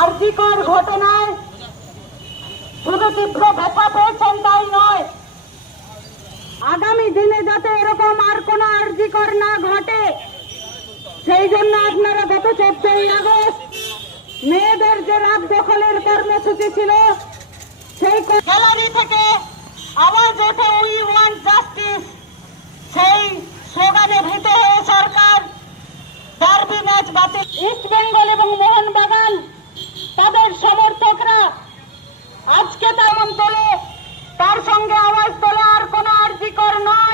আরজিকর ঘটনায় শুধু তীব্র ব্যথা পেয়েছেন তাই নয়, আগামী দিনে যাতে এরকম আর কোনো আরজিকর না ঘটে সেই জন্য আপনারা গত 14ই আগস্ট মেয়েদের যে রাত দখলের কর্মসূচি ছিল সেই গ্যালারি থেকে আওয়াজ ওঠে উই ওয়ান্ট জাস্টিস, সেই স্লোগানে ভীত হয়ে সরকার ডার্বি ম্যাচ বাতিল। ইস্ট বেঙ্গল এবং মোহনবাগান তাদের সমর্থকরা আজকে তেমন তোলে, তার সঙ্গে আওয়াজ তোলে আর কোন আরজিকর নয়।